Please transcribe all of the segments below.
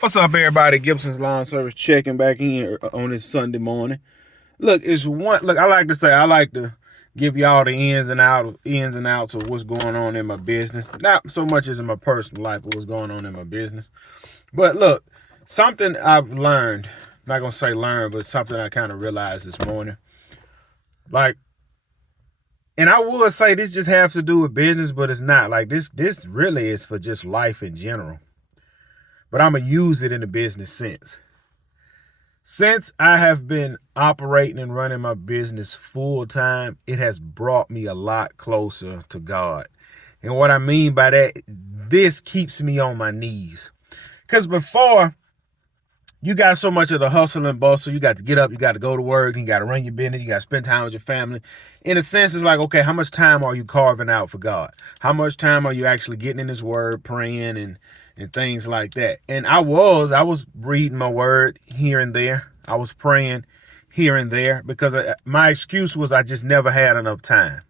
What's up, everybody? Gibson's Lawn Service checking back in on this Sunday morning. Look, I like to say I like to give y'all the ins and outs of what's going on in my business. Not so much as in my personal life, but what's going on in my business. But look, something I've learned, not gonna say learned, but something I kind of realized this morning. Like, and I would say this just has to do with business, but it's not. Like this really is for just life in general. But I'm gonna use it in a business sense. Since I have been operating and running my business full time, it has brought me a lot closer to God. And what I mean by that, this keeps me on my knees. Because before, you got so much of the hustle and bustle. You got to get up, you got to go to work, you got to run your business, you got to spend time with your family. In a sense, it's like, okay, how much time are you carving out for God? How much time are you actually getting in His Word, praying and things like that? And I was reading my Word here and there. I was praying here and there because my excuse was I just never had enough time.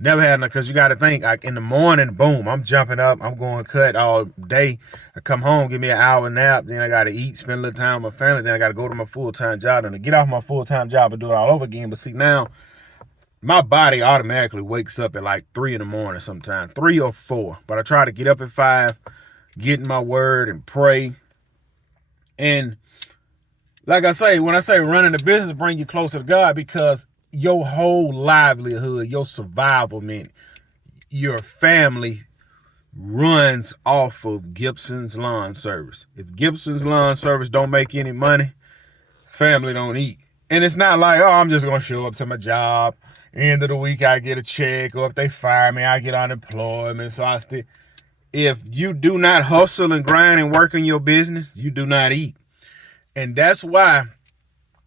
Never had enough, because you got to think, like in the morning, boom, I'm jumping up, I'm going cut all day. I come home, give me an hour nap, then I got to eat, spend a little time with my family, then I got to go to my full-time job, and to get off my full-time job and do it all over again. But see, now my body automatically wakes up at like 3 in the morning sometimes, 3 or 4. But I try to get up at 5, get in my word and pray. And like I say, when I say running a business bring you closer to God, because your whole livelihood, your survival, man, your family runs off of Gibson's Lawn Service. If Gibson's Lawn Service don't make any money, family don't eat. And it's not like, oh, I'm just going to show up to my job. End of the week, I get a check. Or if they fire me, I get unemployment. So I still, if you do not hustle and grind and work in your business, you do not eat. And that's why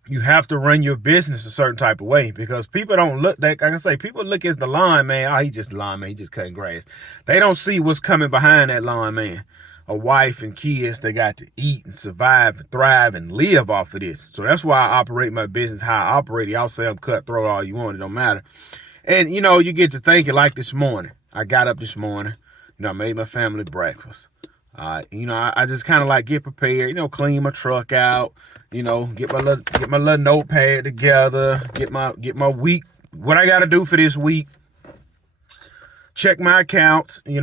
you have to run your business a certain type of way, because people don't look, like I can say, people look at the lawn man, oh, he just the lawn man, he just cutting grass. They don't see what's coming behind that lawn man. A wife and kids, they got to eat and survive and thrive and live off of this. So that's why I operate my business how I operate it. Y'all say I'm cutthroat all you want, it don't matter. And you know, you get to thinking, like this morning, I got up this morning, I made my family breakfast. I just kind of like get prepared, clean my truck out, get my little notepad together, get my week, what I got to do for this week, check my accounts, if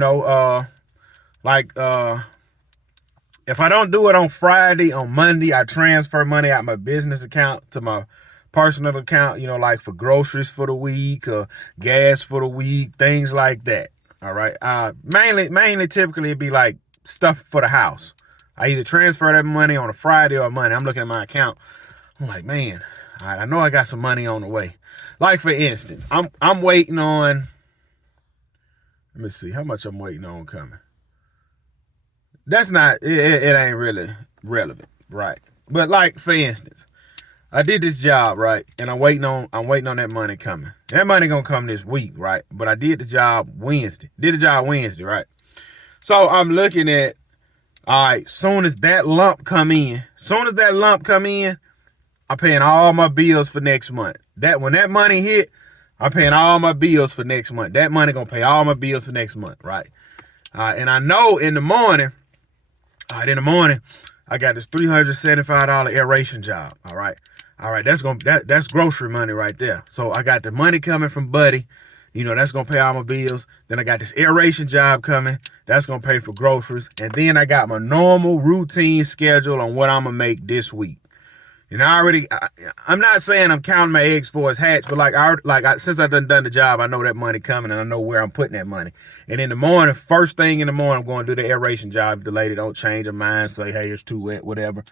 I don't do it on Friday, on Monday, I transfer money out my business account to my personal account, like for groceries for the week or gas for the week, things like that. All right. Mainly typically it'd be like stuff for the house. I either transfer that money on a Friday or a Monday. I'm looking at my account. I'm like, man, all right, I know I got some money on the way. Like for instance, I'm waiting on, let me see how much I'm waiting on coming. That's not, it ain't really relevant, right? But like for instance, I did this job, right? And I'm waiting on that money coming. That money gonna come this week, right? But I did the job Wednesday. Right? So I'm looking at, all right, soon as that lump come in, I'm paying all my bills for next month. When that money hit, I'm paying all my bills for next month. That money gonna pay all my bills for next month, right? And I know in the morning, I got this $375 aeration job. All right, that's grocery money right there. So I got the money coming from Buddy. That's going to pay all my bills. Then I got this aeration job coming. That's going to pay for groceries. And then I got my normal routine schedule on what I'm going to make this week. And I'm not saying I'm counting my eggs for its hatch, but since I done the job, I know that money coming and I know where I'm putting that money. And in the morning, first thing in the morning, I'm going to do the aeration job. If the lady don't change her mind, say, hey, it's too wet, whatever.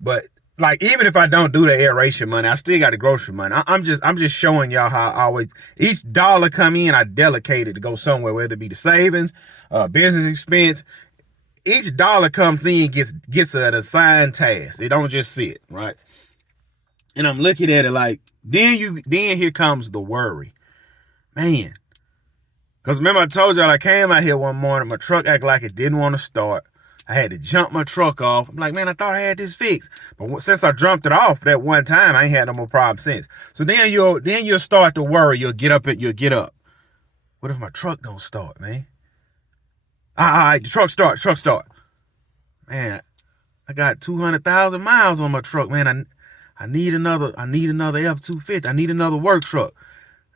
But like, even if I don't do the aeration money, I still got the grocery money. I'm just showing y'all how I always, each dollar come in, I delegate it to go somewhere, whether it be the savings, business expense. Each dollar comes in, gets an assigned task. It don't just sit, right? And I'm looking at it like, then here comes the worry. Man. Because remember I told y'all I came out here one morning, my truck acted like it didn't want to start. I had to jump my truck off. I'm like, man, I thought I had this fixed. But since I jumped it off that one time, I ain't had no more problem since. So then you'll start to worry. You'll get up. What if my truck don't start, man? All right, the truck start. Man, I got 200,000 miles on my truck, man. I need another F-250. I need another work truck.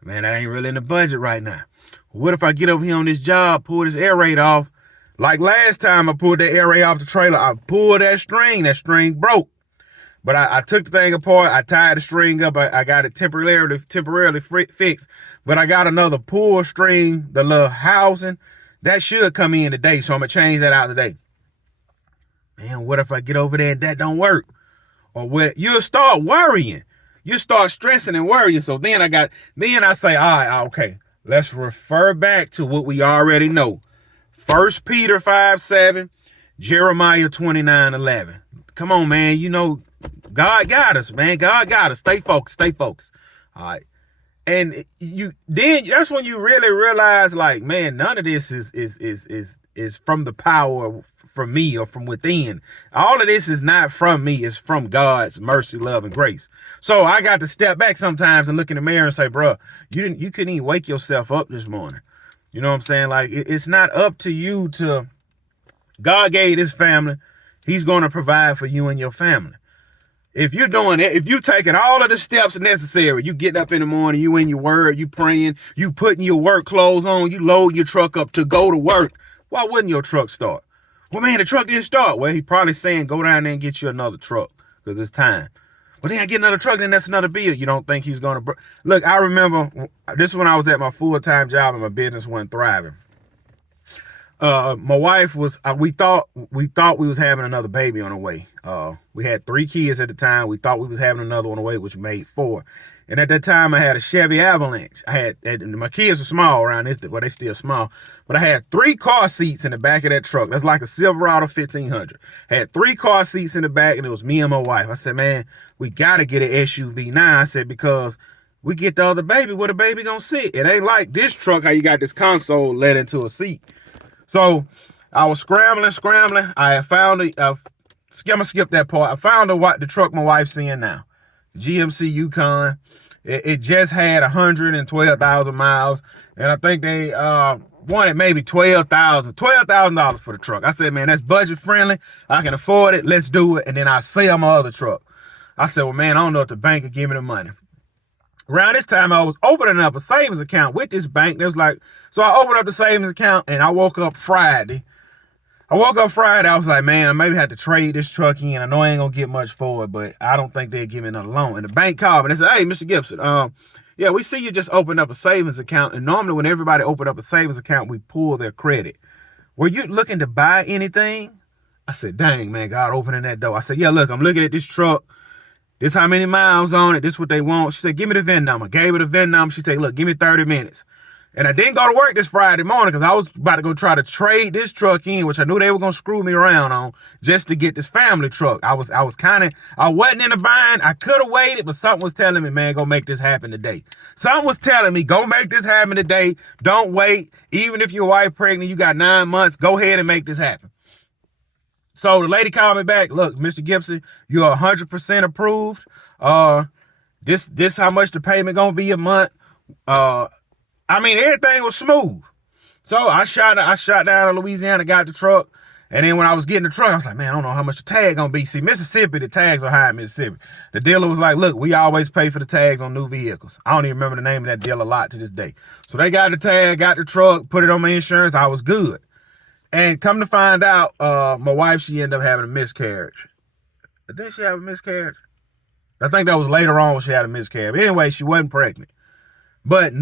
Man, that ain't really in the budget right now. What if I get over here on this job, pull this air rate off? Like last time I pulled that air rate off the trailer, I pulled that string broke. But I took the thing apart, I tied the string up, I got it temporarily fixed. But I got another pull string, the little housing, that should come in today, so I'm gonna change that out today. Man, what if I get over there and that don't work? Or what? You'll start worrying. You start stressing and worrying. So then I say, all right, okay, let's refer back to what we already know. 1 Peter 5:7, Jeremiah 29:11. Come on, man. You know, God got us, man. God got us. Stay focused. All right. And that's when you really realize, like, man, none of this is from the power from me or from within. All of this is not from me. It's from God's mercy, love, and grace. So I got to step back sometimes and look in the mirror and say, bro, you couldn't even wake yourself up this morning. You know what I'm saying? Like, it's not up to you to, God gave this family. He's going to provide for you and your family. If you're doing it, if you're taking all of the steps necessary, you getting up in the morning, you in your word, you praying, you putting your work clothes on, you load your truck up to go to work, why wouldn't your truck start? Well, man, the truck didn't start. Well, he probably saying go down there and get you another truck because it's time. But then I get another truck, then that's another bill. You don't think he's going to... Look, I remember, this is when I was at my full-time job and my business wasn't thriving. My wife was, we thought we was having another baby on the way. We had 3 kids at the time. We thought we was having another one on the way, which made 4. And at that time, I had a Chevy Avalanche. My kids were small around this, well, they still small. But I had 3 car seats in the back of that truck. That's like a Silverado 1500. I had 3 car seats in the back, and it was me and my wife. I said, man, we got to get an SUV now. I said, because we get the other baby, where the baby gonna sit? It ain't like this truck, how you got this console let into a seat. So I was scrambling. I found I'm gonna skip that part. I found the truck my wife's in now. GMC Yukon. It just had 112,000 miles. And I think they wanted maybe $12,000 for the truck. I said, man, that's budget friendly. I can afford it. Let's do it. And then I sell my other truck. I said, well, man, I don't know if the bank will give me the money. Around this time, I was opening up a savings account with this bank. There was like, so I opened up the savings account and I woke up Friday. I was like, man, I maybe have to trade this truck in. I know I ain't gonna get much for it, but I don't think they'll give me another loan. And the bank called me and they said, hey, Mr. Gibson, yeah, we see you just opened up a savings account. And normally when everybody open up a savings account, we pull their credit. Were you looking to buy anything? I said, dang, man, God opening that door. I said, yeah, look, I'm looking at this truck. This how many miles on it. This what they want. She said, give me the VIN number. Gave her the VIN number. She said, look, give me 30 minutes. And I didn't go to work this Friday morning because I was about to go try to trade this truck in, which I knew they were going to screw me around on just to get this family truck. I wasn't in a bind. I could have waited, but something was telling me, man, go make this happen today. Something was telling me, go make this happen today. Don't wait. Even if your wife pregnant, you got 9 months, go ahead and make this happen. So the lady called me back. Look, Mr. Gibson, you're 100% approved. This how much the payment gonna be a month. I mean, everything was smooth. So I shot down to Louisiana, got the truck. And then when I was getting the truck, I was like, man, I don't know how much the tag gonna be. See, Mississippi, the tags are high in Mississippi. The dealer was like, look, we always pay for the tags on new vehicles. I don't even remember the name of that dealer lot to this day. So they got the tag, got the truck, put it on my insurance. I was good. And come to find out, my wife, she ended up having a miscarriage. Did she have a miscarriage? I think that was later on when she had a miscarriage. But anyway, she wasn't pregnant. But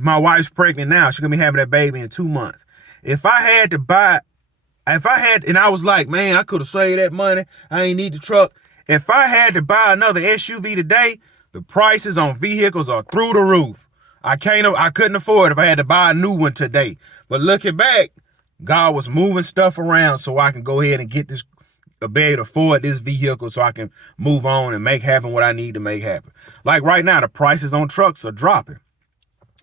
my wife's pregnant now. She's going to be having that baby in 2 months. And I was like, man, I could have saved that money. I ain't need the truck. If I had to buy another SUV today, the prices on vehicles are through the roof. I couldn't afford it if I had to buy a new one today. But looking back, God was moving stuff around so I can go ahead and get this, be able to afford this vehicle so I can move on and make happen what I need to make happen. Like right now, the prices on trucks are dropping.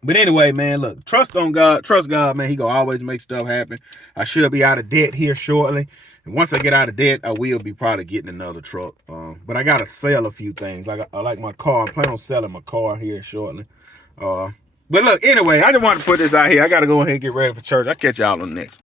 But anyway, man, look, trust God, man. He gonna always make stuff happen. I should be out of debt here shortly. And once I get out of debt, I will be probably getting another truck. But I gotta sell a few things. Like I like my car. I plan on selling my car here shortly. But look, anyway, I just want to put this out here. I got to go ahead and get ready for church. I'll catch y'all on the next.